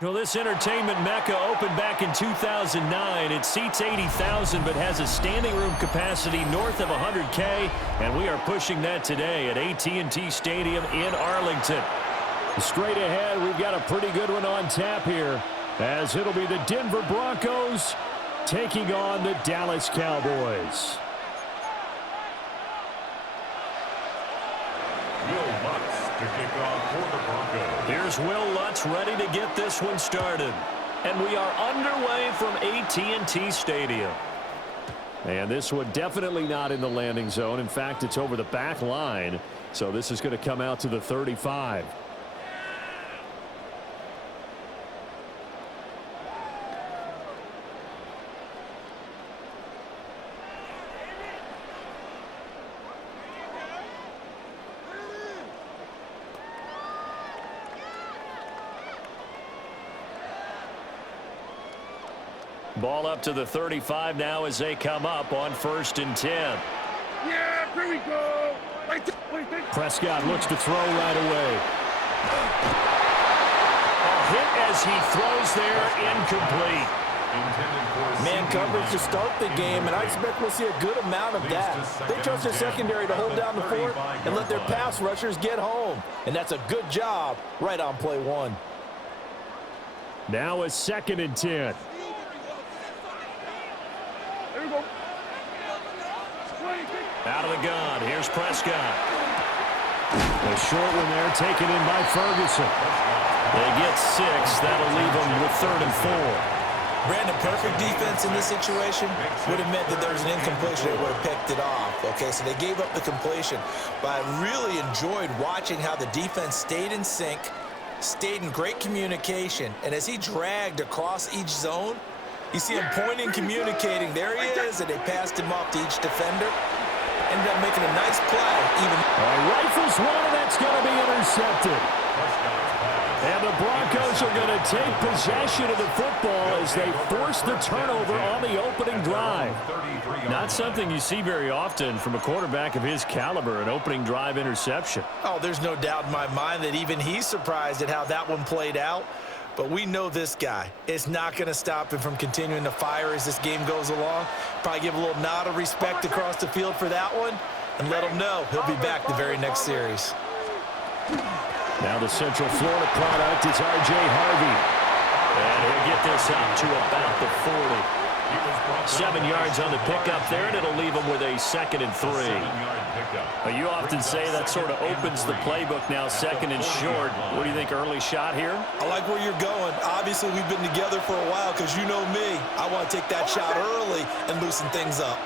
Well, this entertainment mecca opened back in 2009. It seats 80,000 but has a standing room capacity north of 100K, and we are pushing that today at AT&T Stadium in Arlington. Straight ahead, we've got a pretty good one on tap here, as it'll be the Denver Broncos taking on the Dallas Cowboys. To kick off for the Broncos. Here's Will Lutz ready to get this one started. And we are underway from AT&T Stadium. And this one definitely not in the landing zone. In fact, it's over the back line. So this is going to come out to the 35. Ball up to the 35 now as they come up on 1st and 10. Yeah, here we go. Prescott looks to throw right away. A hit as he throws there, incomplete. Man coverage to start the game, and I expect we'll see a good amount of that. They trust their secondary to hold down the fort and let their pass rushers get home. And that's a good job right on play one. Now a 2nd and 10. Out of the gun, here's Prescott. The short one there taken in by Ferguson. They get 6. That'll leave them with 3rd and 4. Brandon, perfect defense in this situation would have meant that there was an incompletion. They would have picked it off. Okay, so they gave up the completion. But I really enjoyed watching how the defense stayed in sync, stayed in great communication, and as he dragged across each zone, you see him pointing, communicating. There he is, and they passed him off to each defender. Ended up making a nice play. Rifles one, and that's going to be intercepted. And the Broncos are going to take possession of the football as they force the turnover on the opening drive. Not something you see very often from a quarterback of his caliber, an opening drive interception. Oh, there's no doubt in my mind that even he's surprised at how that one played out. But we know this guy. It's not going to stop him from continuing to fire as this game goes along. Probably give a little nod of respect across the field for that one and let him know he'll be back the very next series. Now the Central Florida product is R.J. Harvey. And he'll get this out to about the 40. 7 yards on the pickup there, and it'll leave him with a 2nd and 3. You often say that sort of opens the playbook now, 2nd and short. What do you think, early shot here? I like where you're going. Obviously, we've been together for a while because you know me. I want to take that shot early and loosen things up.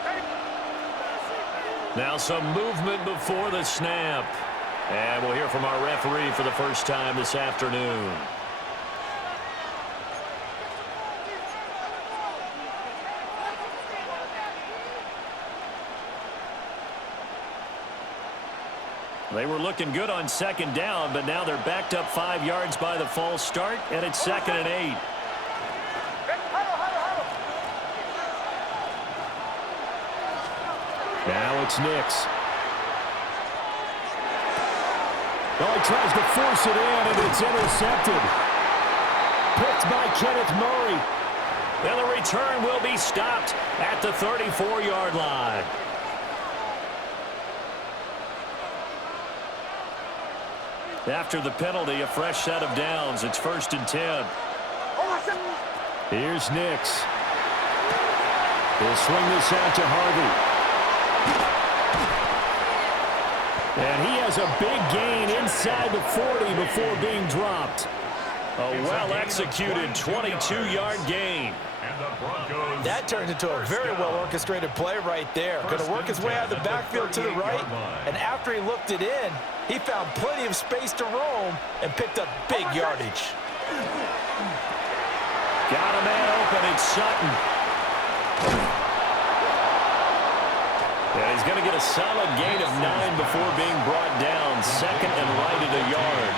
Now some movement before the snap. And we'll hear from our referee for the first time this afternoon. They were looking good on 2nd down, but now they're backed up 5 yards by the false start, and it's 2nd and 8. Now it's Nix. Oh, he tries to force it in, and it's intercepted. Picked by Kenneth Murray. And the return will be stopped at the 34-yard line. After the penalty, a fresh set of downs. It's 1st and 10. Here's Nix. He'll swing this out to Harvey. And he has a big gain inside the 40 before being dropped. A well-executed 22-yard gain. That turns into a very well-orchestrated play right there. Going to work his way out of the backfield to the right, and after he looked it in, he found plenty of space to roam and picked up big yardage. Got a man open, it's Sutton. And he's going to get a solid gain of 9 before being brought down. 2nd and right at a yard.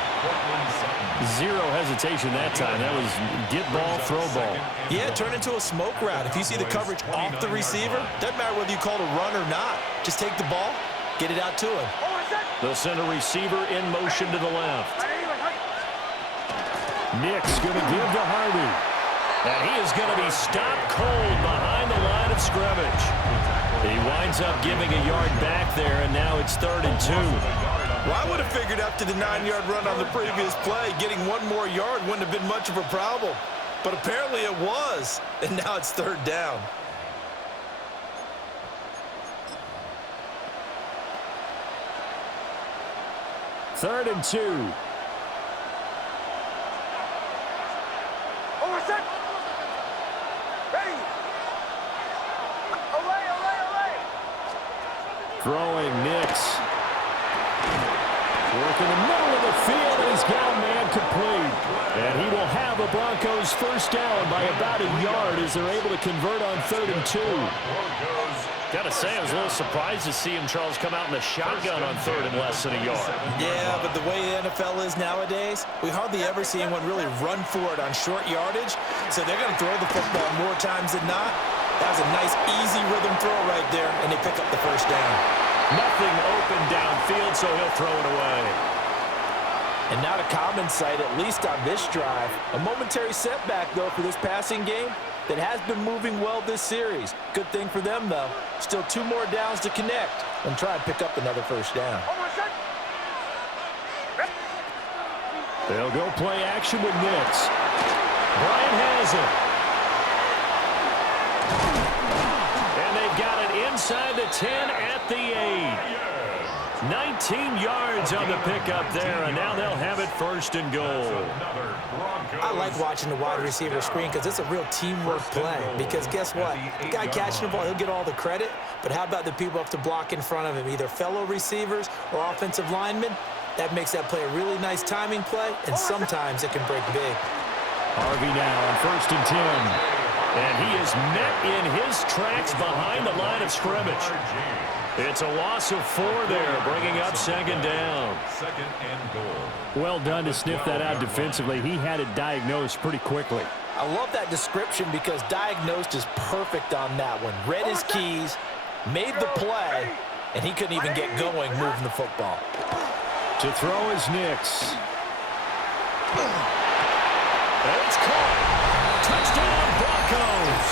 Zero hesitation that time. That was get ball, throw ball. Yeah, turn into a smoke route. If you see the coverage off the receiver, doesn't matter whether you call it a run or not. Just take the ball, get it out to him. They'll send a receiver in motion to the left. Nick's going to give to Harvey. And he is going to be stopped cold behind the line of scrimmage. He winds up giving a yard back there, and now it's 3rd and 2. Well, I would have figured after the 9-yard run on the previous play, getting one more yard wouldn't have been much of a problem. But apparently it was, and now it's 3rd down. Third and 2. Over set. Ready. Away, away, away. Throwing Nix. Work in the middle of the field, and he's got a man complete. And he will have the Broncos first down by about a yard as they're able to convert on 3rd and 2. Got to say, I was a little surprised to see him, Charles, come out in the shotgun on 3rd and less than a yard. Yeah, but the way the NFL is nowadays, we hardly ever see anyone really run for it on short yardage. So they're going to throw the football more times than not. That was a nice, easy rhythm throw right there, and they pick up the first down. Nothing open downfield, so he'll throw it away. And not a common sight, at least on this drive. A momentary setback, though, for this passing game that has been moving well this series. Good thing for them, though. Still 2 more downs to connect and try and pick up another first down. They'll go play action with Nix. Bryant has it. And they've got it inside the 10 at the 8. 19 yards on the pickup there, and now they'll have it 1st and goal. I like watching the wide receiver screen because it's a real teamwork play. Because guess what? The guy catching the ball, he'll get all the credit. But how about the people up to block in front of him, either fellow receivers or offensive linemen? That makes that play a really nice timing play, and sometimes it can break big. Harvey now on 1st and 10. And he is met in his tracks behind the line of scrimmage. It's a loss of 4 there, bringing up 2nd down. 2nd and goal. Well done to sniff that out defensively. He had it diagnosed pretty quickly. I love that description because diagnosed is perfect on that one. Read his keys, made the play, and he couldn't even get going moving the football. To throw is Nix. And it's caught. Touchdown, Broncos.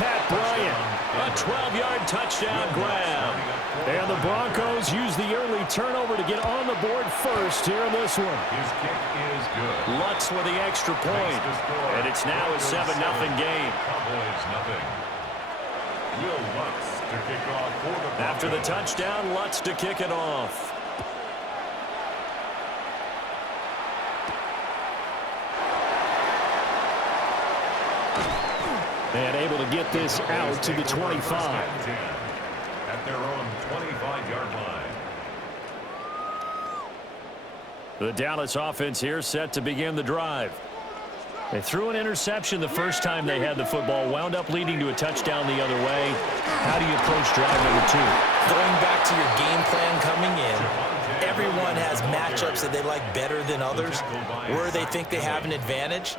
Pat Bryant, a 12-yard touchdown grab. And the Broncos use the early turnover to get on the board first here in this one. His kick is good. Lutz with the extra point. And it's now a 7-0 game. Cowboys nothing. Will Lutz to kick off for the Broncos. After the touchdown, Lutz to kick it off. And able to get this out to the 25. At their own 25-yard line. The Dallas offense here set to begin the drive. They threw an interception the first time they had the football, wound up leading to a touchdown the other way. How do you approach drive number 2? Going back to your game plan coming in, everyone has matchups that they like better than others, where they think they have an advantage.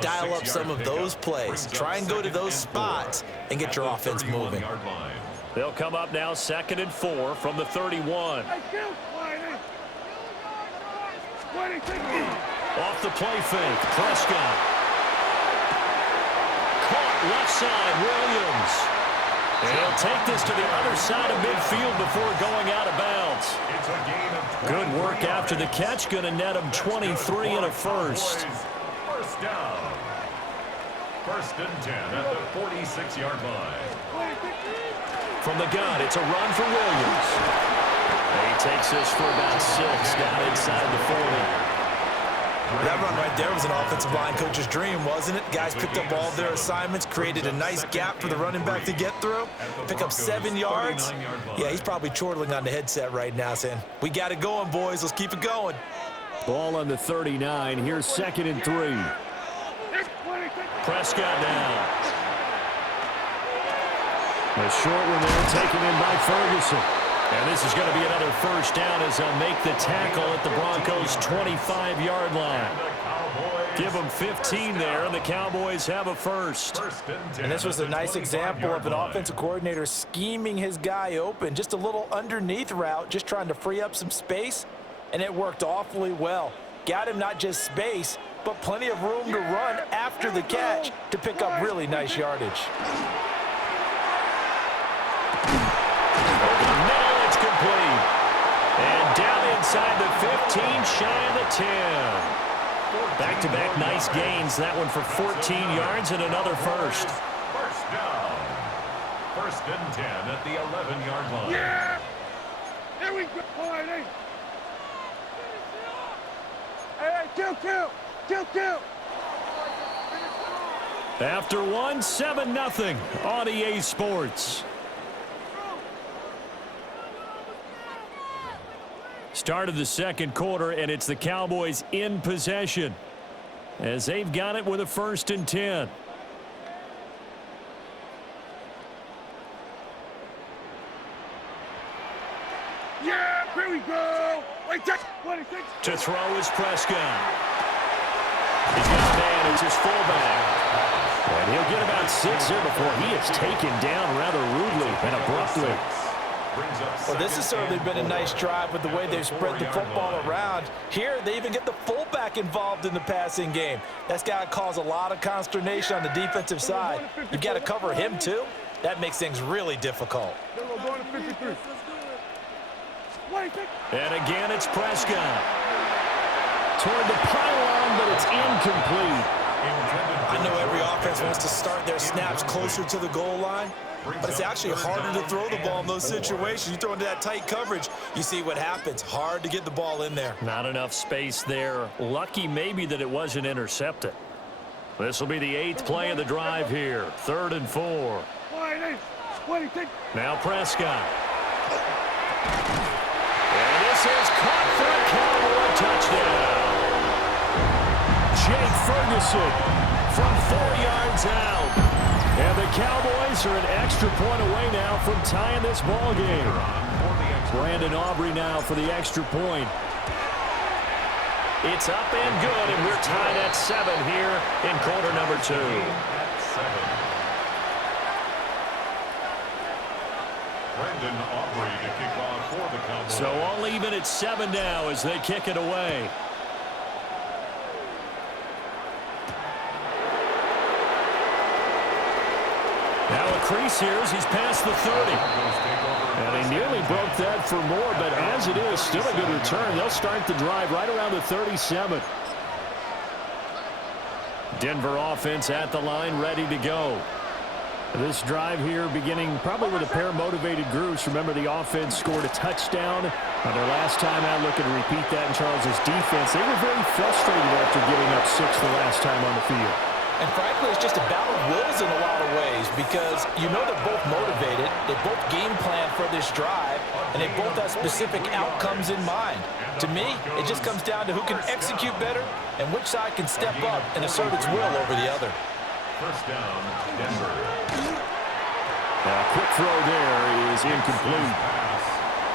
Dial up some of those plays. Try and go to those spots and get your offense moving. They'll come up now 2nd and 4 from the 31. Off the play fake, Prescott. Caught left side, Williams. And he'll take this to the other side of midfield before going out of bounds. Good work after the catch. Going to net him 23 and a first. First down. 1st and 10 at the 46-yard line. From the gun, it's a run for Williams. And he takes this for about 6 down inside the 40. That run right there was an offensive line coach's dream, wasn't it? Guys picked up all their assignments, created a nice gap for the running back to get through, pick up 7 yards. Yeah, he's probably chortling on the headset right now saying, we got it going, boys. Let's keep it going. Ball on the 39. Here's 2nd and 3. Prescott now. The short one there taken in by Ferguson. And this is going to be another first down as they'll make the tackle at the Broncos' 25-yard line. Give them 15 there, and the Cowboys have a first. And this was a nice example of an offensive coordinator scheming his guy open. Just a little underneath route, just trying to free up some space, and it worked awfully well. got him not just space, but plenty of room to run after the catch to pick up really nice yardage. Over the middle, it's complete. And down inside the 15, shy of the 10. Back-to-back nice gains. That one for 14 yards and another first. First down. First and 10 at the 11-yard line. Yeah! Here we go. All right, hey. Hey, kill. After one, 7-0 on EA Sports. Start of the second quarter, and it's the Cowboys in possession as they've got it with a 1st and 10. Yeah, here we go. Wait, 26. To throw is Prescott. He's got a man. It's his fullback. And he'll get about 6 here before he is taken down rather rudely and abruptly. Well, this has certainly been a nice drive with the way they've spread the football around. Here, they even get the fullback involved in the passing game. That's got to cause a lot of consternation on the defensive side. You've got to cover him, too. That makes things really difficult. And again, it's Prescott. Toward the pylon, but it's incomplete. I know every offense wants to start their snaps closer to the goal line, but it's actually harder to throw the ball in those situations. You throw into that tight coverage, you see what happens. Hard to get the ball in there. Not enough space there. Lucky maybe that it wasn't intercepted. This will be the 8th play of the drive here. 3rd and 4. Now Prescott. And this is caught for a Cowboy touchdown. Jake Ferguson from 4 yards out. And the Cowboys are an extra point away now from tying this ball game. Brandon Aubrey now for the extra point. It's up and good, and we're tied at 7 here in quarter number 2. Brandon Aubrey to kick off for the Cowboys. So all even at 7 now as they kick it away. Now a crease here as he's past the 30. And he nearly broke that for more, but as it is, still a good return. They'll start the drive right around the 37. Denver offense at the line, ready to go. This drive here beginning probably with a pair of motivated groups. Remember, the offense scored a touchdown on their last time out. Looking to repeat that in Charles's defense. They were very frustrated after giving up 6 the last time on the field. And frankly, it's just a battle of wills in a lot of ways because you know they're both motivated, they both game plan for this drive, and they both have specific outcomes in mind. To me, it just comes down to who can execute better and which side can step up and assert its will over the other. First down, Denver. Now, a quick throw there is incomplete.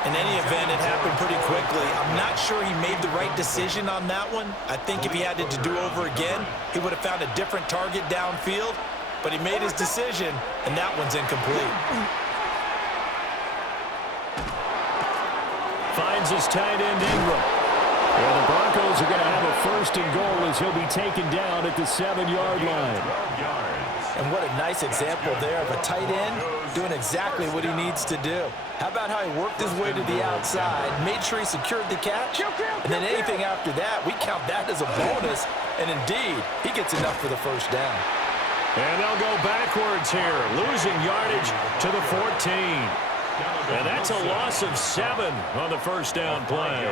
In any event, it happened pretty quickly. I'm not sure he made the right decision on that one. I think if he had it to do over again, he would have found a different target downfield. But he made his decision, and that one's incomplete. Finds his tight end Ingram. Well, the Broncos are going to have a 1st and goal as he'll be taken down at the 7-yard line. And what a nice example there of a tight end doing exactly what he needs to do. How about how he worked his way to the outside, made sure he secured the catch, and then anything after that, we count that as a bonus. And indeed, he gets enough for the 1st down. And they'll go backwards here, losing yardage to the 14. And that's a loss of 7 on the 1st down play.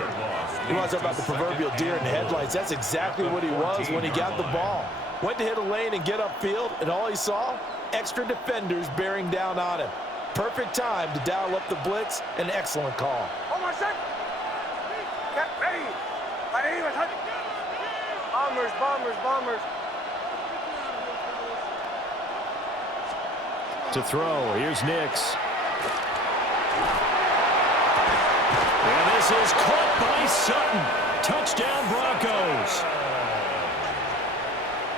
He was about the proverbial deer in the headlights. That's exactly what he was when he got the ball. Went to hit a lane and get upfield, and all he saw, extra defenders bearing down on him. Perfect time to dial up the blitz. An excellent call. Almost set. Get ready. Bombers. To throw, here's Nix. And this is caught by Sutton. Touchdown Broncos.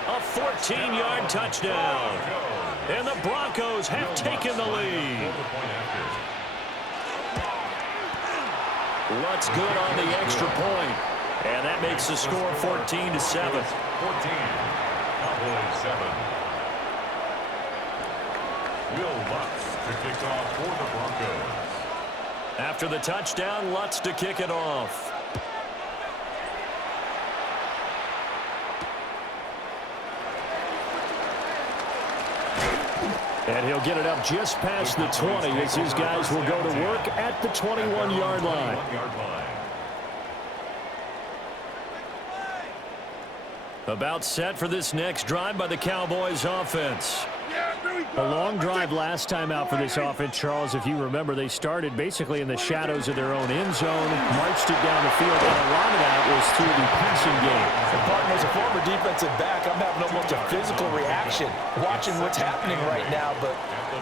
A 14-yard touchdown. And the Broncos have taken the lead. What's good on the extra point? And that makes the score 14-7. 14. Cowboys 7. Will Lutz to kick off for the Broncos. After the touchdown, Lutz to kick it off. And he'll get it up just past the 20 as his guys will go to work at the 21-yard line. About set for this next drive by the Cowboys offense. A long drive last time out for this offense, Charles. If you remember, they started basically in the shadows of their own end zone, marched it down the field, and a lot of that was through the passing game. And partner, as a former defensive back, I'm having almost a physical reaction watching what's happening right now. But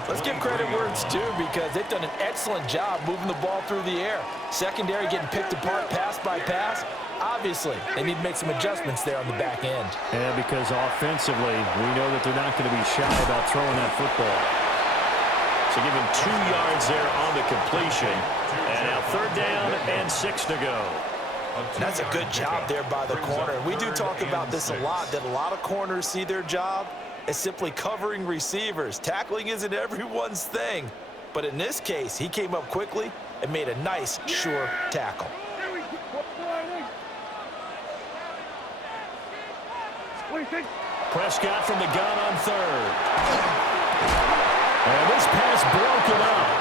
let's give credit where it's due, because they've done an excellent job moving the ball through the air. Secondary getting picked apart pass by pass. Obviously, they need to make some adjustments there on the back end. And because offensively, we know that they're not going to be shy about throwing that football. So give him 2 yards there on the completion. And now 3rd down and 6 to go. That's a good job there by the corner. We do talk about this a lot, that a lot of corners see their job as simply covering receivers. Tackling isn't everyone's thing. But in this case, he came up quickly and made a nice, sure tackle. Prescott from the gun on 3rd. And this pass broken up.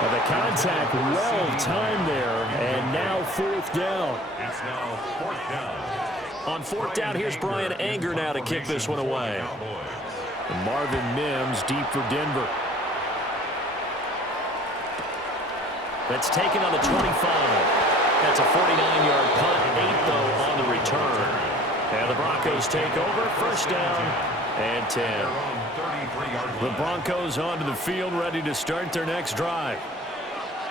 And the contact well timed there. And now 4th down. It's now 4th down. On 4th down, here's Brian Anger now to kick this one away. And Marvin Mims deep for Denver. That's taken on the 25. That's a 49-yard punt. 8, though, on the return. And the Broncos take over, 1st down and 10. The Broncos onto the field, ready to start their next drive.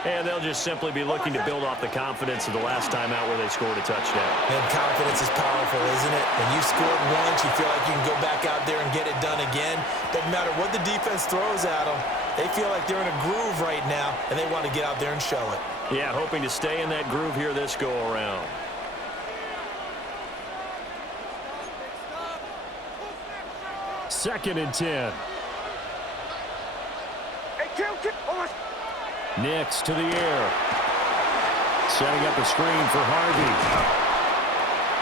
And they'll just simply be looking to build off the confidence of the last time out where they scored a touchdown. And confidence is powerful, isn't it? When you scored once, you feel like you can go back out there and get it done again. Doesn't matter what the defense throws at them. They feel like they're in a groove right now, and they want to get out there and show it. Yeah, hoping to stay in that groove here this go-around. 2nd and 10. Nix to the air. Setting up a screen for Harvey.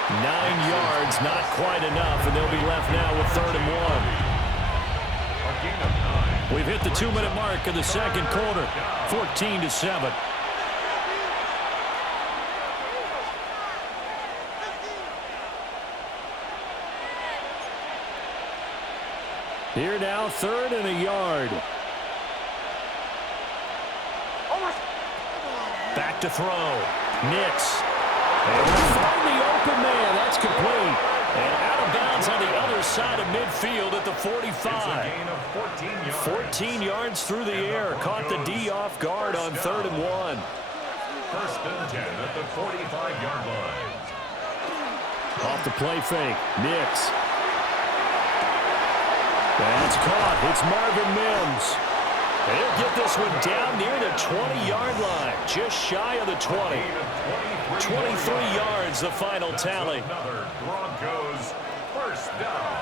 9 yards, not quite enough, and they'll be left now with 3rd and 1. We've hit the 2-minute mark of the 2nd quarter. 14-7. Here now, 3rd and a yard. Back to throw. Nix. And we'll find the open man. That's complete. And out of bounds on the other side of midfield at the 45. 14 yards through the air. Caught the D off guard on 3rd and 1. 1st and 10 at the 45-yard line. Off the play fake. Nix. That's caught. It's Marvin Mims. He'll get this one down near the 20-yard line. Just shy of the 20. 23 yards, the final tally. Another Broncos 1st down.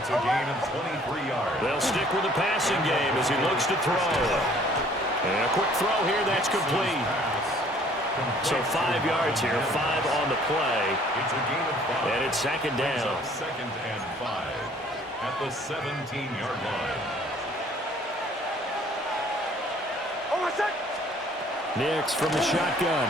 It's a gain of 23 yards. They'll stick with the passing game as he looks to throw. And a quick throw here, that's complete. So 5 yards here, 5 on the play. It's a gain of 5. And it's 2nd down. 2nd and 5 at the 17-yard line. Nix from the shotgun.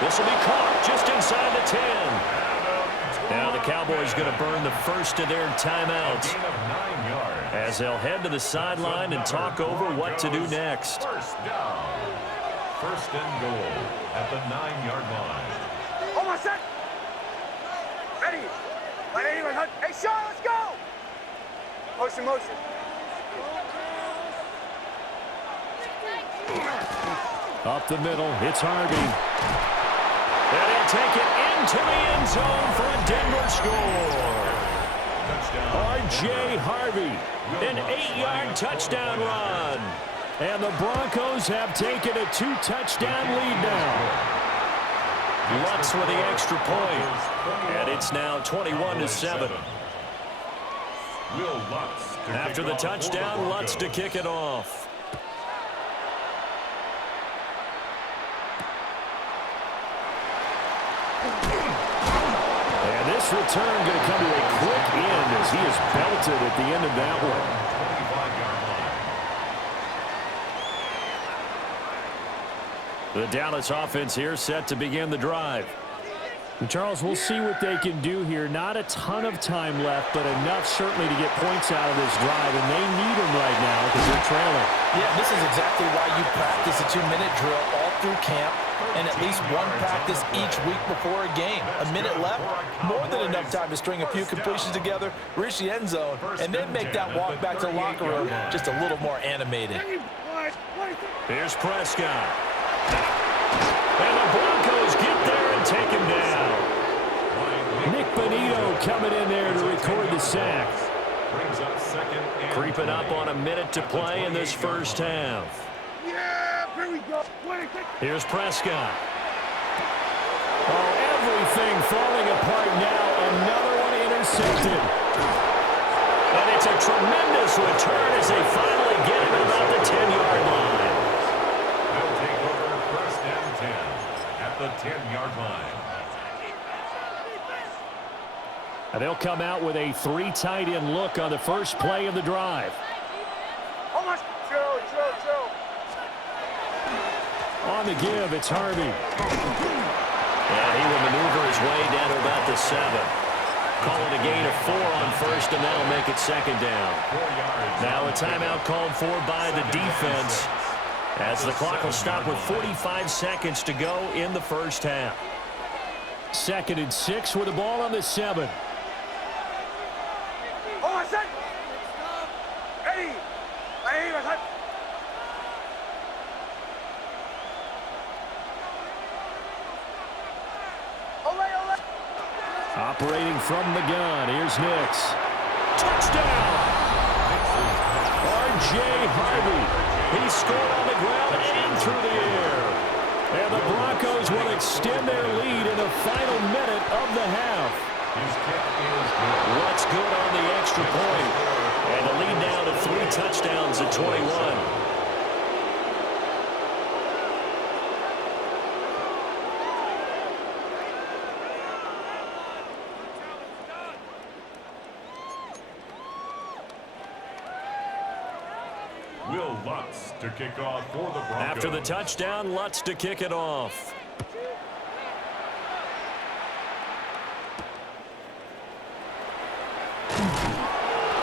This will be caught just inside the 10. Now the Cowboys going to burn the first of their timeouts as they'll head to the sideline and talk over what to do next. 1st down. 1st and goal at the 9-yard line. Almost set. Ready. Hey, Sean, let's go. Motion. Up the middle, it's Harvey. And he'll take it into the end zone for a Denver score. R.J. Harvey, an 8-yard touchdown run. And the Broncos have taken a 2-touchdown lead now. Lutz with the extra point. And it's now 21-7. After the touchdown, Lutz to kick it off. And this return going to come to a quick end as he is belted at the end of that one. The Dallas offense here set to begin the drive. And Charles, we'll see what they can do here. Not a ton of time left, but enough certainly to get points out of this drive, and they need them right now because they're trailing. Yeah, this is exactly why you practice a 2-minute drill all through camp and at least one practice each week before a game. A minute left, more than enough time to string a few completions together, reach the end zone, and then make that walk back to the locker room just a little more animated. Here's Prescott. And the Broncos get there and take him down. Nick Bonito coming in there to record the sack. Creeping up on a minute to play in this first half. Yeah, here we go. Here's Prescott. Oh, everything falling apart now. Another one intercepted. And it's a tremendous return as they finally get him about the 10-yard line. They'll take over first and 10 at the 10-yard line. And they'll come out with a 3 tight end look on the first play of the drive. On the give, it's Harvey. And he will maneuver his way down to about the 7. Call it a gain of 4 on first, and that'll make it second down. Now a timeout called for by the defense, as the clock will stop with 45 seconds to go in the first half. 2nd and 6 with the ball on the 7. Operating from the gun, here's Nix. Touchdown! R.J. Harvey. He scored on the ground and through the air. And the Broncos will extend their lead in the final minute of the half. Lutz good on the extra point. And the lead now to 3 touchdowns at 21. Will Lutz to kick off for the Broncos. After the touchdown, Lutz to kick it off.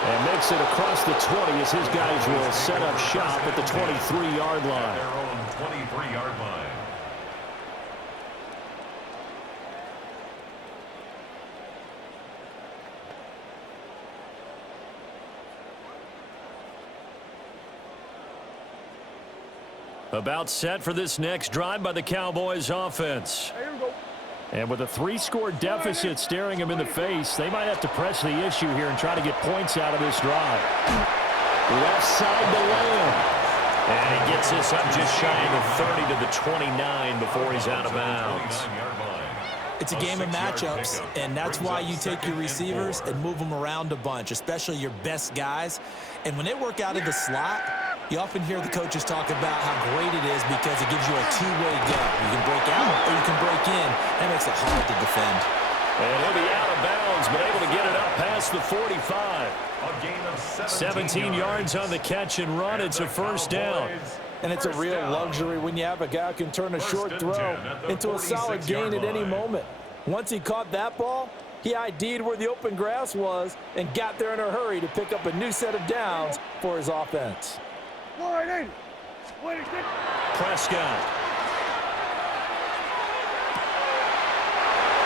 And makes it across the 20 as his guys will set up shop at the 23-yard line. Their own 23-yard line. About set for this next drive by the Cowboys offense. And with a 3-score deficit staring him in the face, they might have to press the issue here and try to get points out of this drive. Left side to Lamb. And he gets this up just shy of the 30 to the 29 before he's out of bounds. It's a game of matchups, and that's why you take your receivers and move them around a bunch, especially your best guys. And when they work out of the slot, you often hear the coaches talk about how great it is because it gives you a two-way go. You can break out or you can break in. That makes it hard to defend. And he'll be out of bounds, but able to get it up past the 45. A gain of 17 yards on the catch and run. It's a first down. And it's a real luxury when you have a guy who can turn a short throw into a solid gain at any moment. Once he caught that ball, he ID'd where the open grass was and got there in a hurry to pick up a new set of downs for his offense. Prescott.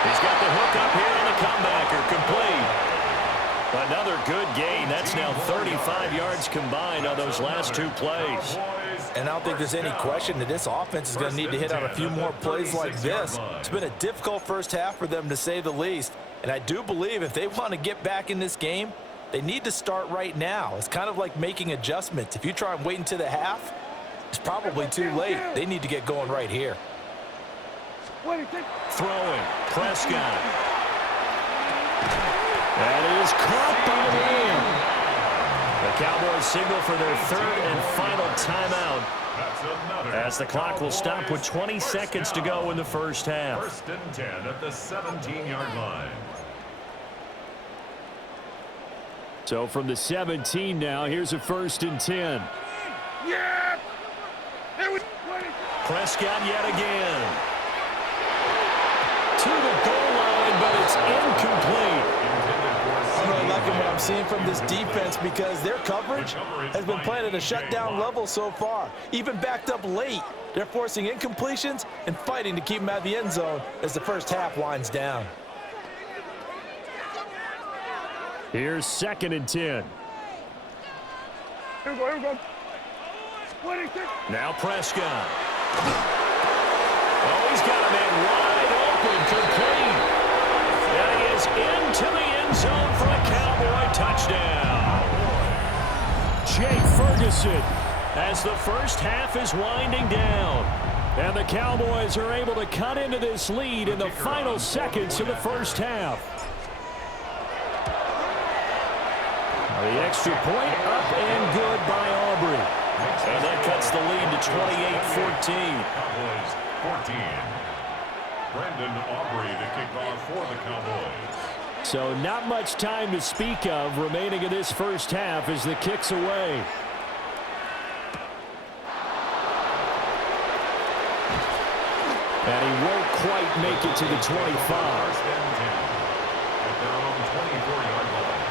He's got the hook up here on the comebacker. Complete. Another good gain. That's now 35 yards combined on those last 2 plays. And I don't think there's any question that this offense is going to need to hit on a few more plays like this. It's been a difficult first half for them, to say the least. And I do believe if they want to get back in this game, they need to start right now. It's kind of like making adjustments. If you try and wait until the half, it's probably too late. They need to get going right here. Throwing. Prescott. That is caught by the man. The Cowboys signal for their third and final timeout, as the clock will stop with 20 seconds to go in the first half. First and 10 at the 17-yard line. So from the 17 now, here's a first and 10. Yeah! Prescott yet again. To the goal line, but it's incomplete. I'm really liking what I'm seeing from this defense because their coverage has been playing at a shutdown level so far. Even backed up late, they're forcing incompletions and fighting to keep them out of the end zone as the first half winds down. Here's second and 10. Here we go. Now Prescott. Oh, he's got a man wide open, complete. And he is into the end zone for a Cowboy touchdown. Jake Ferguson. As the first half is winding down, and the Cowboys are able to cut into this lead in the final seconds of the first half. The extra point up and good by Aubrey. And that cuts the lead to 28-14. Cowboys 14. Brendan Aubrey to kick off for the Cowboys. So not much time to speak of remaining in this first half as the kick's away. And he won't quite make it to the 25. First and 10 at their own 24-yard line.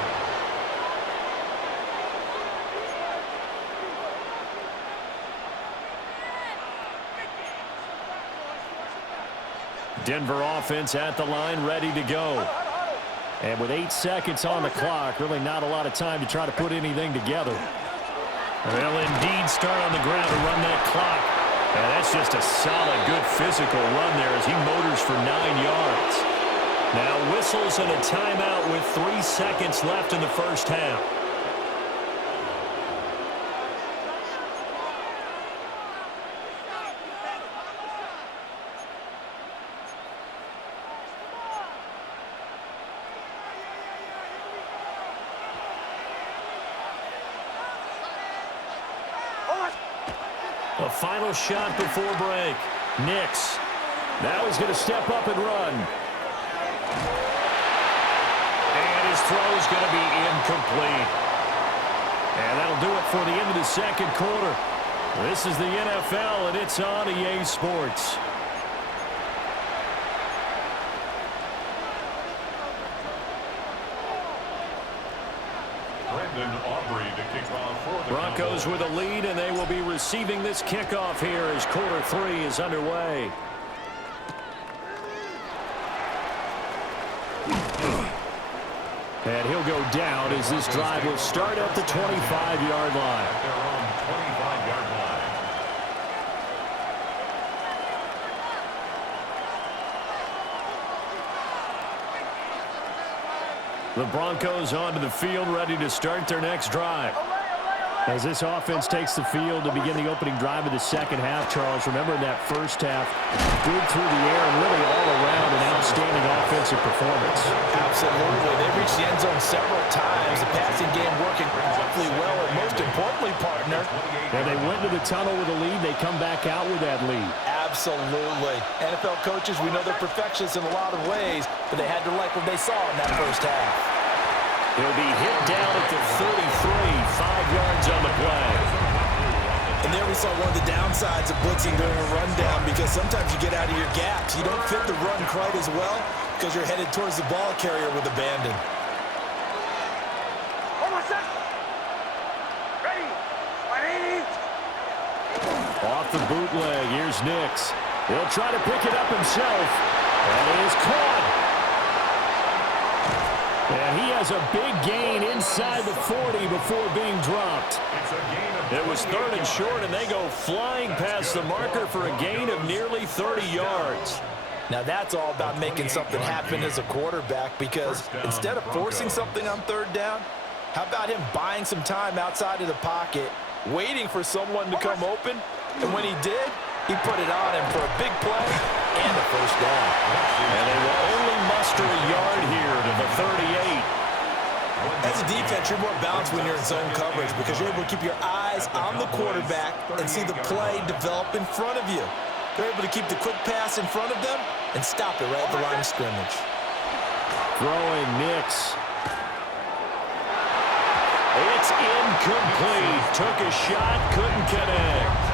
Denver offense at the line, ready to go. And with 8 seconds on the clock, really not a lot of time to try to put anything together. They'll indeed start on the ground to run that clock. And that's just a solid, good physical run there as he motors for 9 yards. Now whistles and a timeout with 3 seconds left in the first half. A final shot before break. Nix. Now he's going to step up and run. And his throw's going to be incomplete. And that'll do it for the end of the second quarter. This is the NFL, and it's on EA Sports. Brendan Aubrey to kick off for the Broncos with a lead, and they will be receiving this kickoff here as quarter 3 is underway. And he'll go down as this drive will start at the 25-yard line. At their own 25-yard line. The Broncos onto the field, ready to start their next drive. As this offense takes the field to begin the opening drive of the second half, Charles, remember in that first half, good through the air and really all around an outstanding offensive performance. Absolutely. They reached the end zone several times. The passing game working awfully well, and most importantly, partner, And they went to the tunnel with a lead. They come back out with that lead. absolutely. NFL coaches, we know they're perfectionists in a lot of ways, but they had to like what they saw in that first half. He'll be hit down at the 33, 5 yards on the play. And there we saw one of the downsides of blitzing during a rundown, because sometimes you get out of your gaps. You don't fit the run quite as well because you're headed towards the ball carrier with abandon. Off the bootleg, here's Nix. He'll try to pick it up himself. And it is caught. And he has a big gain inside the 40 before being dropped. It was 3rd and short, and they go flying past the marker for a gain of nearly 30 yards. Now that's all about making something happen as a quarterback, because instead of forcing something on 3rd down, how about him buying some time outside of the pocket, waiting for someone to come open, and when he did, he put it on him for a big play and a first down. And they will only muster a yard here to the 38. As a defense, you're more balanced when you're in zone coverage because you're able to keep your eyes on the quarterback and see the play develop in front of you. They're able to keep the quick pass in front of them and stop it right at the line of scrimmage. Throwing Nix. It's incomplete. Took a shot, couldn't connect.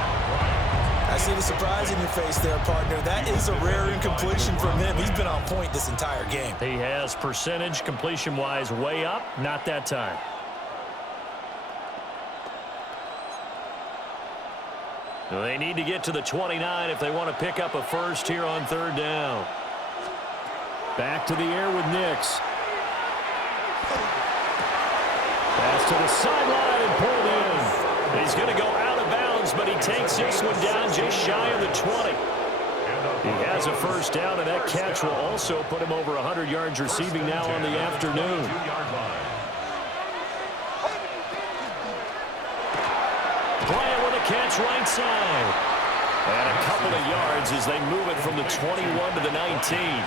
I see the surprise in your face there, partner. That is a rare incompletion from him. He's been on point this entire game. He has percentage completion-wise way up, not that time. They need to get to the 29 if they want to pick up a first here on third down. Back to the air with Nix. Pass to the sideline and pulled in. He's going to go out of bounds, but he takes this one down just shy of the 20. He has a first down, and that catch will also put him over 100 yards receiving now on the afternoon. Bryant with a catch right side. And a couple of yards as they move it from the 21 to the 19.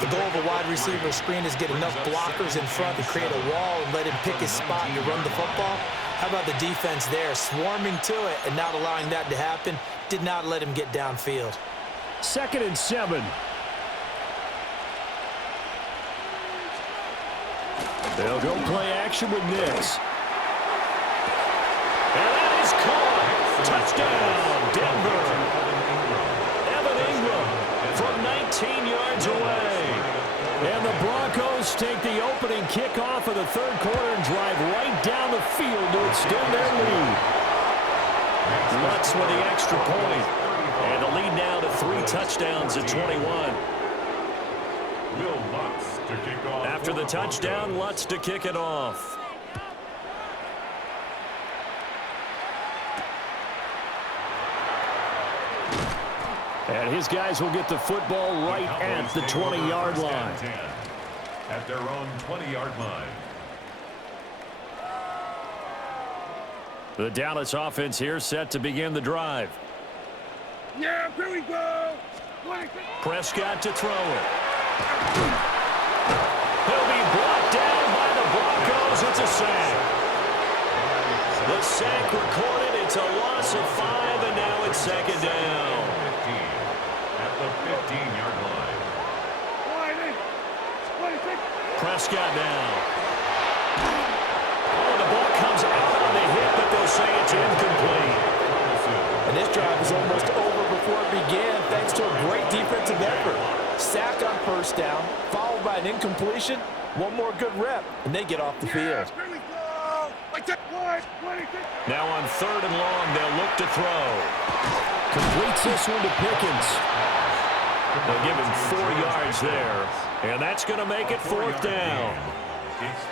The goal of a wide receiver screen is get enough blockers in front to create a wall and let him pick his spot to run the football. How about the defense there, swarming to it and not allowing that to happen? Did not let him get downfield. 2nd and 7. They'll go play action with Nix. And that is caught. Touchdown, Denver. Evan Ingram from 19 yards away. And the Broncos take the opening kickoff of the third quarter and drive right down the field to extend their lead. Lutz with the extra point. And the lead now to 3 touchdowns at 21. After the touchdown, Lutz to kick it off. And his guys will get the football right at the 20-yard line. At their own 20-yard line. The Dallas offense here set to begin the drive. Yeah, here we go. Prescott to throw it. He'll be brought down by the Broncos. It's a sack. The sack recorded. It's a loss of 5, and now it's second down. At the 15-yard line. Prescott now. Oh, the ball comes out on the hit, but they'll say it's incomplete. And this drive is almost over before it began thanks to a great defensive effort. Sack on first down, followed by an incompletion. One more good rep, and they get off the field. Now on 3rd and long, they'll look to throw. Completes this one to Pickens. They'll give him 4 yards there, and that's going to make it 4th down.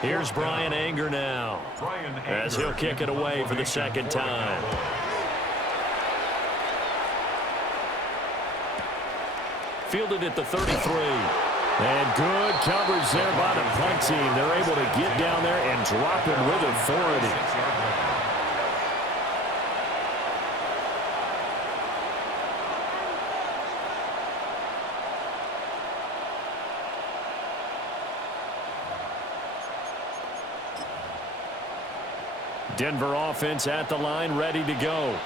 Here's Brian Anger now, as he'll kick it away for the second time. Fielded at the 33. And good coverage there by the punt team. They're able to get down there and drop him with authority. Denver offense at the line, ready to go.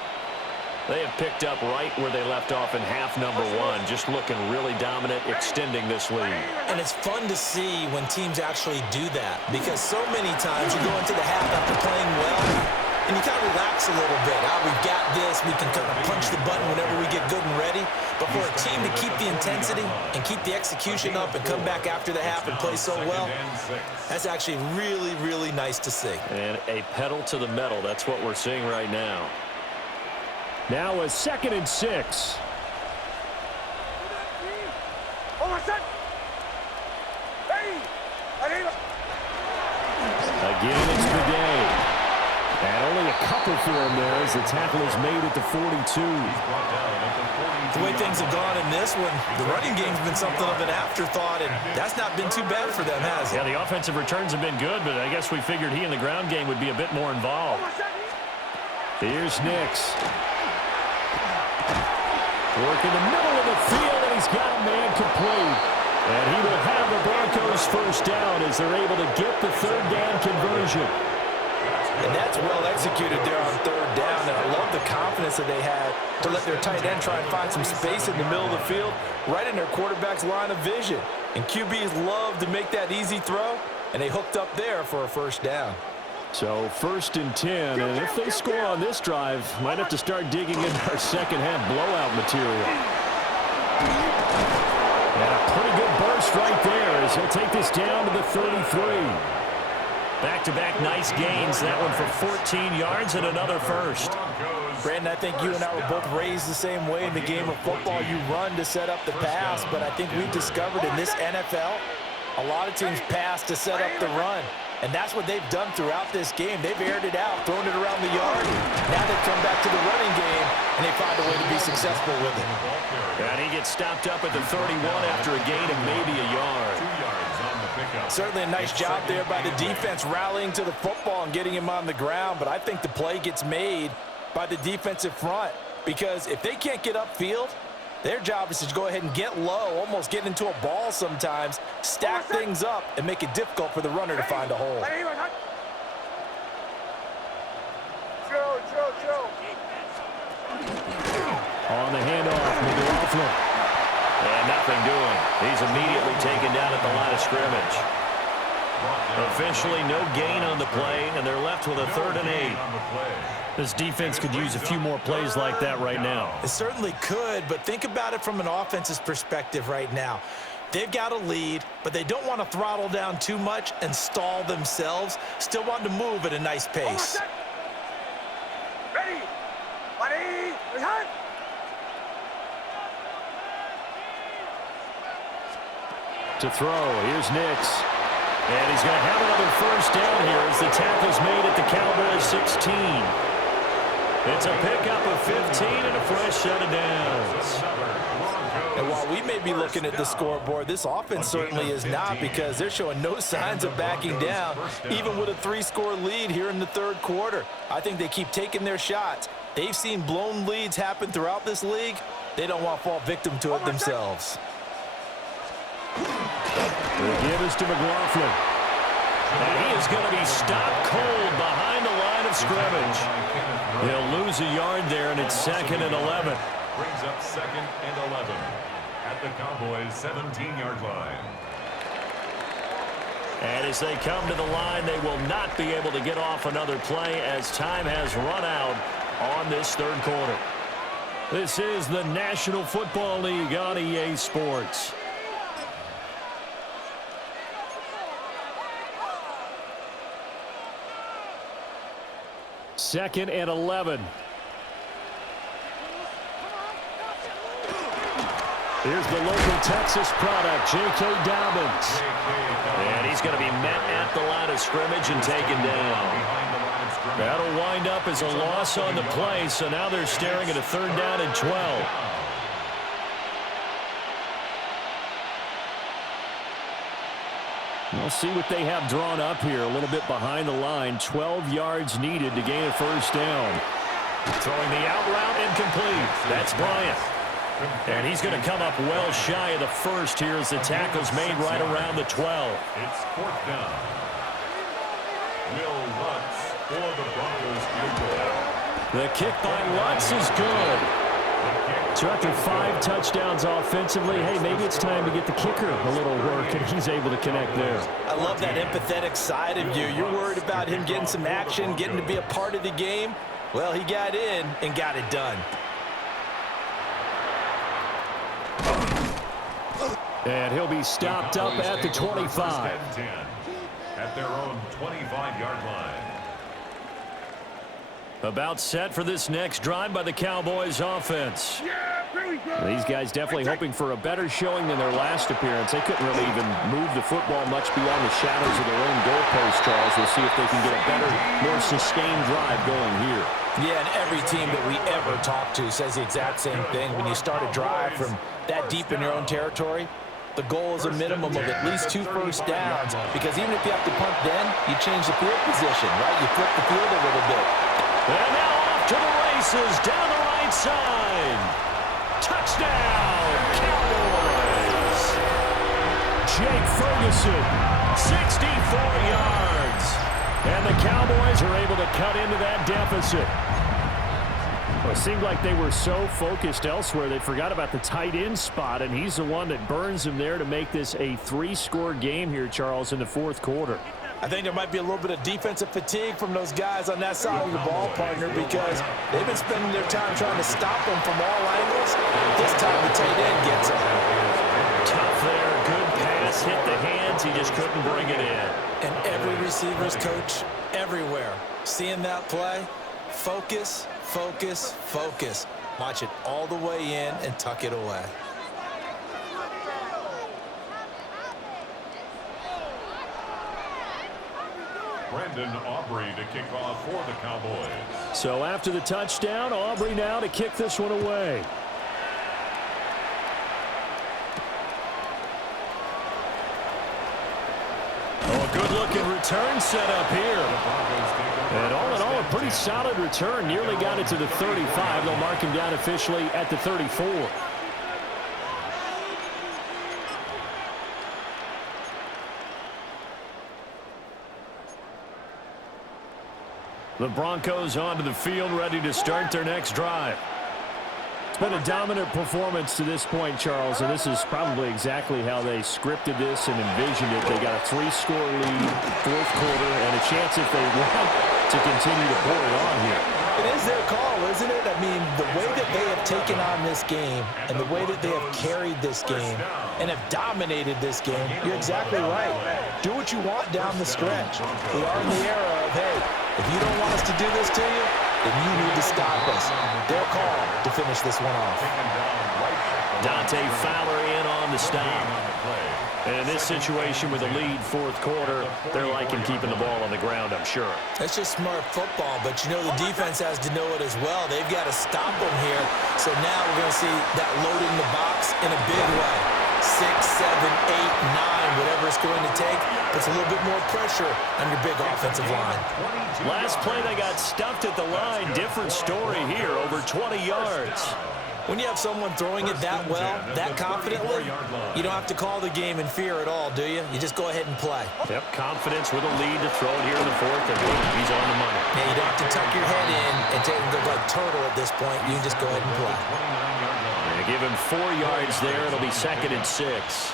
They have picked up right where they left off in half number 1, just looking really dominant, extending this lead. And it's fun to see when teams actually do that, because so many times you go into the half after playing well, and you kind of relax a little bit. We've got this. We can kind of punch the button whenever we get good and ready. But for a team to keep the intensity and keep the execution up and come back after the half and play so well, that's actually really, really nice to see. And a pedal to the metal. That's what we're seeing right now. Now a 2nd and 6. Again, it's Bidet. And only a couple for him there as the tackle is made at the 42. The way things have gone in this one, the running game's been something of an afterthought, and that's not been too bad for them, has it? Yeah, the offensive returns have been good, but I guess we figured he in the ground game would be a bit more involved. Here's Nix. Working the middle of the field, and he's got a man complete. And he will have the Broncos first down as they're able to get the third down conversion. And that's well executed there on third down. And I love the confidence that they had to let their tight end try and find some space in the middle of the field, right in their quarterback's line of vision. And QBs love to make that easy throw, and they hooked up there for a first down. So 1st and 10, and if they score on this drive, might have to start digging in our second half blowout material. And a pretty good burst right there as he'll take this down to the 33. Back-to-back nice gains. That one for 14 yards and another first. Brandon, I think you and I were both raised the same way in the game of football. You run to set up the pass, but I think we've discovered in this NFL, a lot of teams pass to set up the run. And that's what they've done throughout this game. They've aired it out, thrown it around the yard. Now they've come back to the running game, and they find a way to be successful with it. And he gets stopped up at the 31 after a gain of maybe a yard. 2 yards on the pickup. Certainly a nice job there by the defense rallying to the football and getting him on the ground. But I think the play gets made by the defensive front, because if they can't get upfield, their job is to go ahead and get low, almost get into a ball sometimes, stack things up, and make it difficult for the runner to find a hole. On the handoff, McLaughlin. And nothing doing. He's immediately taken down at the line of scrimmage. Officially no gain on the play, and they're left with a 3rd and 8. This defense could use a few more plays like that right now. It certainly could, but think about it from an offense's perspective right now. They've got a lead, but they don't want to throttle down too much and stall themselves. Still want to move at a nice pace. Ready? Ready? Ready? To throw, here's Nix. And he's going to have another first down here as the tackle's made at the Cowboys 16. It's a pickup of 15 and a fresh set of downs. And while we may be looking at the scoreboard, this offense certainly is not, because they're showing no signs of backing down, even with a 3-score lead here in the third quarter. I think they keep taking their shots. They've seen blown leads happen throughout this league. They don't want to fall victim to it themselves. The give is to McLaughlin. And he is going to be stopped cold behind the line of scrimmage. He'll lose a yard there, and it's 2nd and 11. Brings up 2nd and 11 at the Cowboys' 17-yard line. And as they come to the line, they will not be able to get off another play as time has run out on this third quarter. This is the National Football League on EA Sports. Second and 11. Here's the local Texas product, J.K. Dobbins. And he's going to be met at the line of scrimmage and taken down. That'll wind up as a loss on the play, so now they're staring at a 3rd down and 12. We'll see what they have drawn up here. A little bit behind the line. 12 yards needed to gain a first down. Throwing the out route incomplete. That's Bryant. And he's going to come up well shy of the first here as the tackle's made right around the 12. It's 4th down. Will Lutz for the Broncos field goal. The kick by Lutz is good. So after 5 touchdowns offensively, hey, maybe it's time to get the kicker a little work, and he's able to connect there. I love that empathetic side of you. You're worried about him getting some action, getting to be a part of the game. Well, he got in and got it done. And he'll be stopped up at the 25. At their own 25-yard line. About set for this next drive by the Cowboys offense. These guys definitely hoping for a better showing than their last appearance. They couldn't really even move the football much beyond the shadows of their own goalpost, Charles. We'll see if they can get a better, more sustained drive going here. Yeah, and every team that we ever talk to says the exact same thing. When you start a drive from that deep in your own territory, the goal is a minimum of at least 2 first downs, because even if you have to punt then, you change the field position, right? You flip the field a little bit. And now off to the races down the right side. Touchdown, Cowboys! Jake Ferguson, 64 yards. And the Cowboys are able to cut into that deficit. Well, it seemed like they were so focused elsewhere, they forgot about the tight end spot, and he's the one that burns them there to make this a 3-score game here, Charles, in the fourth quarter. I think there might be a little bit of defensive fatigue from those guys on that side of the ball, partner, because they've been spending their time trying to stop them from all angles. This time the tight end gets him. Tough there, good pass, hit the hands, he just couldn't bring it in. And every receiver's coach everywhere, seeing that play, focus, focus, focus. Watch it all the way in and tuck it away. Brandon Aubrey to kick off for the Cowboys. So after the touchdown, Aubrey now to kick this one away. Oh, a good-looking return set up here. And all in all, a pretty solid return. Nearly got it to the 35. They'll mark him down officially at the 34. The Broncos onto the field, ready to start their next drive. It's been a dominant performance to this point, Charles, and this is probably exactly how they scripted this and envisioned it. They got a 3-score lead, fourth quarter, and a chance if they want to continue to pour it on here. It is their call, isn't it? I mean, the way that they have taken on this game and the way that they have carried this game and have dominated this game, you're exactly right. Do what you want down the stretch. We are in the era of, hey, if you don't want us to do this to you, then you need to stop us. Their call to finish this one off. Dante Fowler in on the stop. And in this situation with a lead fourth quarter, they're liking keeping the ball on the ground, I'm sure. That's just smart football, but you know the defense has to know it as well. They've got to stop them here. So now we're going to see that loading the box in a big way. 6, 7, 8, 9, whatever it's going to take, puts a little bit more pressure on your big offensive line. Last play, they got stuffed at the line. Different story here, over 20 yards. When you have someone throwing it that well, that confidently, you don't have to call the game in fear at all, do you? You just go ahead and play. Yep, confidence with a lead to throw it here in the fourth, and he's on the money. Yeah, you don't have to tuck your head in and take and go like turtle at this point. You can just go ahead and play. They give him 4 yards there. It'll be 2nd and 6.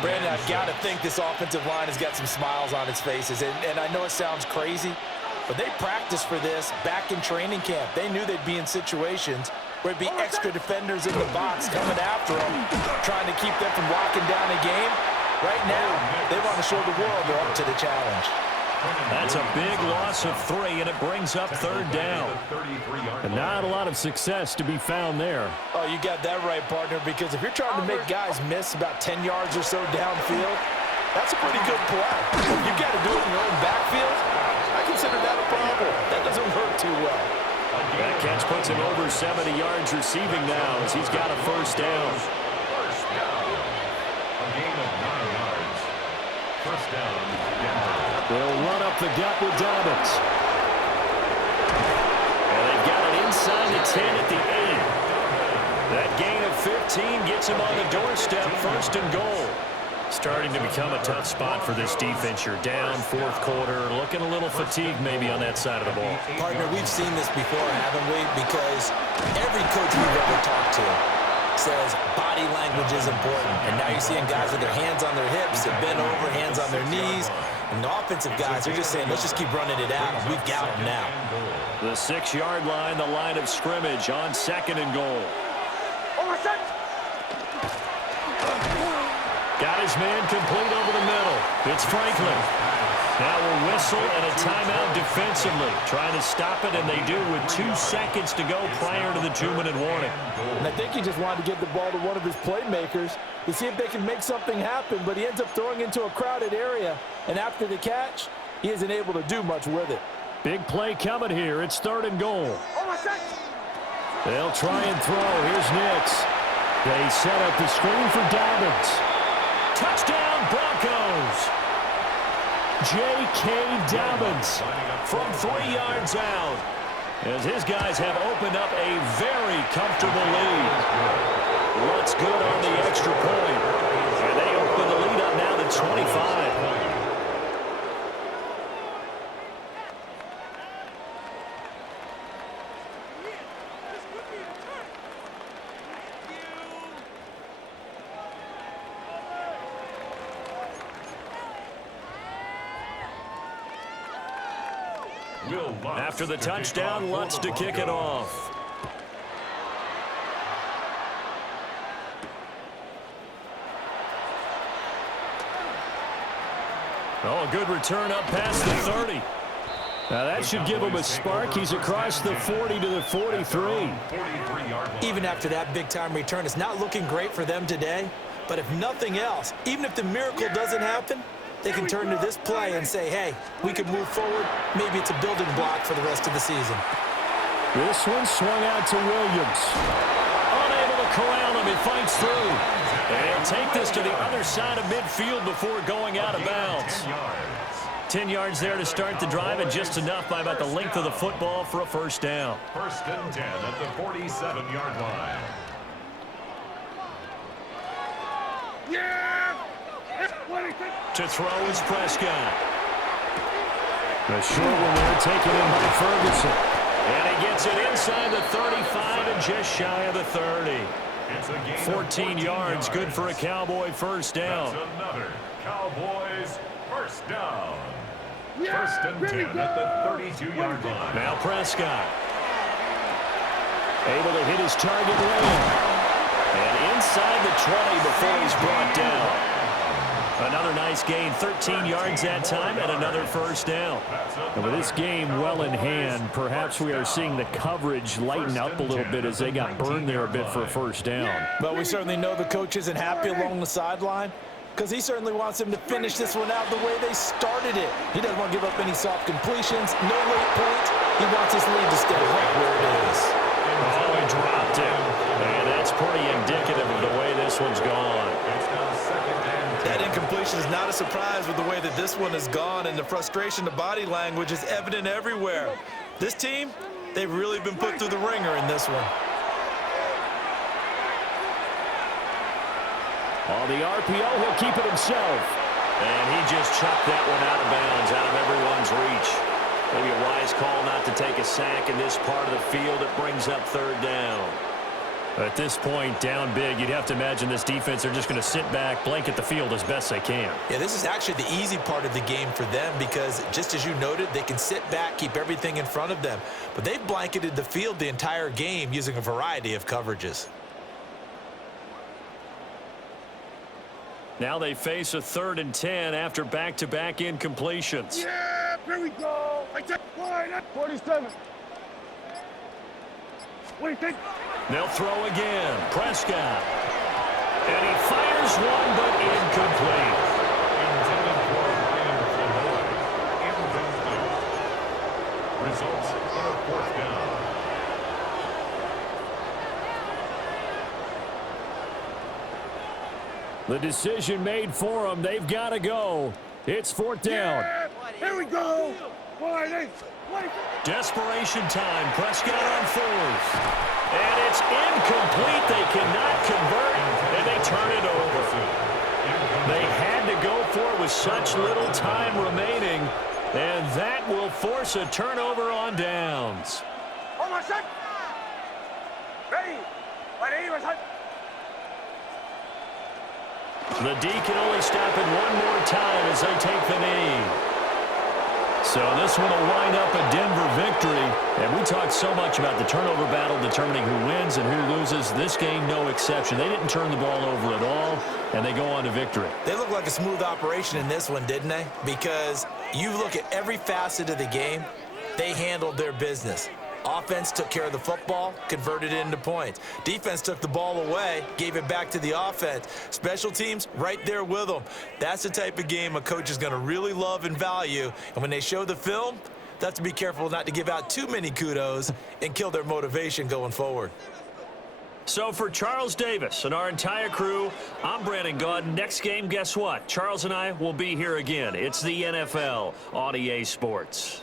Brandon, I've got to think this offensive line has got some smiles on its faces. And I know it sounds crazy, but they practiced for this back in training camp. They knew they'd be in situations where it'd be extra defenders in the box coming after them, trying to keep them from locking down a game. Right now, they want to show the world they're up to the challenge. That's a big loss of 3, and it brings up 3rd down. And not a lot of success to be found there. Oh, you got that right, partner, because if you're trying to make guys miss about 10 yards or so downfield, that's a pretty good play. If you've got to do it in your own backfield, I consider that a problem. That doesn't work too well. That catch puts him over 70 yards receiving now as he's got a 1st down. A gain of 9 yards. 1st down, Denver. They'll run up the gut with Dobbins. And they've got it inside the 10 at the 8. That gain of 15 gets him on the doorstep, 1st and goal. Starting to become a tough spot for this defense. You're down, fourth quarter, looking a little fatigued maybe on that side of the ball. Partner, we've seen this before, haven't we? Because every coach we've ever talked to says body language is important. And now you're seeing guys with their hands on their hips, they're bent over, hands on their knees. And the offensive guys are just saying, let's just keep running it out. We've got them now. The 6-yard line, the line of scrimmage on 2nd and goal. Got his man complete over the middle. It's Franklin. Now a whistle and a timeout defensively. Trying to stop it, and they do with 2 seconds to go prior to the 2-minute warning. And I think he just wanted to give the ball to one of his playmakers to see if they can make something happen, but he ends up throwing into a crowded area, and after the catch, he isn't able to do much with it. Big play coming here. It's 3rd and goal. They'll try and throw. Here's Nix. They set up the screen for Dobbins. Touchdown, Broncos. J.K. Dobbins from 3 yards out. as his guys have opened up a very comfortable lead. What's good on the extra point? And they open the lead up now to 25. After the touchdown, Lutz to kick it off. Oh, a good return up past the 30. Now that should give him a spark. He's across the 40 to the 43. Even after that big-time return, it's not looking great for them today. But if nothing else, even if the miracle doesn't happen, they can turn to this play and say, hey, we can move forward. Maybe it's a building block for the rest of the season. This one swung out to Williams. Unable to corral him. He fights through. And he'll take this to the other side of midfield before going out of bounds. 10 yards there to start the drive, and just enough by about the length of the football for a first down. First and 10 at the 47-yard line. Yeah! To throw is Prescott. The short one there taken in by Ferguson. And he gets it inside the 35 and just shy of the 30. 14 yards, good for a Cowboy first down. That's another Cowboys first down. First and 10 at the 32-yard line. Now Prescott. Able to hit his target lane. And inside the 20 before he's brought down. Another nice gain, 13 yards that time, and another first down. And with this game well in hand, perhaps we are seeing the coverage lighten up a little bit as they got burned there a bit for a first down. But we certainly know the coach isn't happy along the sideline, because he certainly wants them to finish this one out the way they started it. He doesn't want to give up any soft completions, no late points. He wants his lead to stay right where it is. Oh, he dropped it. And that's pretty indicative of the way this one's gone. That incompletion is not a surprise with the way that this one has gone, and the frustration, the body language is evident everywhere. This team, they've really been put through the ringer in this one. On the RPO, he'll keep it himself. And he just chucked that one out of bounds, out of everyone's reach. Maybe a wise call not to take a sack in this part of the field. It brings up third down. At this point, down big, you'd have to imagine this defense are just going to sit back, blanket the field as best they can. Yeah, this is actually the easy part of the game for them because, just as you noted, they can sit back, keep everything in front of them. But they've blanketed the field the entire game using a variety of coverages. Now they face a 3rd and 10 after back-to-back incompletions. Yeah, here we go. I take 47. What do you think? They'll throw again. Prescott. And he fires one, but incomplete. Intended for Ryan Floyd. Incomplete. Results in a fourth down. The decision made for them. They've got to go. It's 4th down. Yeah, here we go. Desperation time. Prescott on 4th. And it's incomplete. They cannot convert, and they turn it over. They had to go for it with such little time remaining, and that will force a turnover on downs. Hold on a sec. Ready. The D can only stop it one more time as they take the knee. So this one will wind up a Denver victory. And we talked so much about the turnover battle determining who wins and who loses. This game, no exception. They didn't turn the ball over at all, and they go on to victory. They look like a smooth operation in this one, didn't they? Because you look at every facet of the game, they handled their business. Offense took care of the football, converted it into points. Defense took the ball away, gave it back to the offense. Special teams, right there with them. That's the type of game a coach is going to really love and value. And when they show the film, they have to be careful not to give out too many kudos and kill their motivation going forward. So for Charles Davis and our entire crew, I'm Brandon Gaudin. Next game, guess what? Charles and I will be here again. It's the NFL on EA Sports.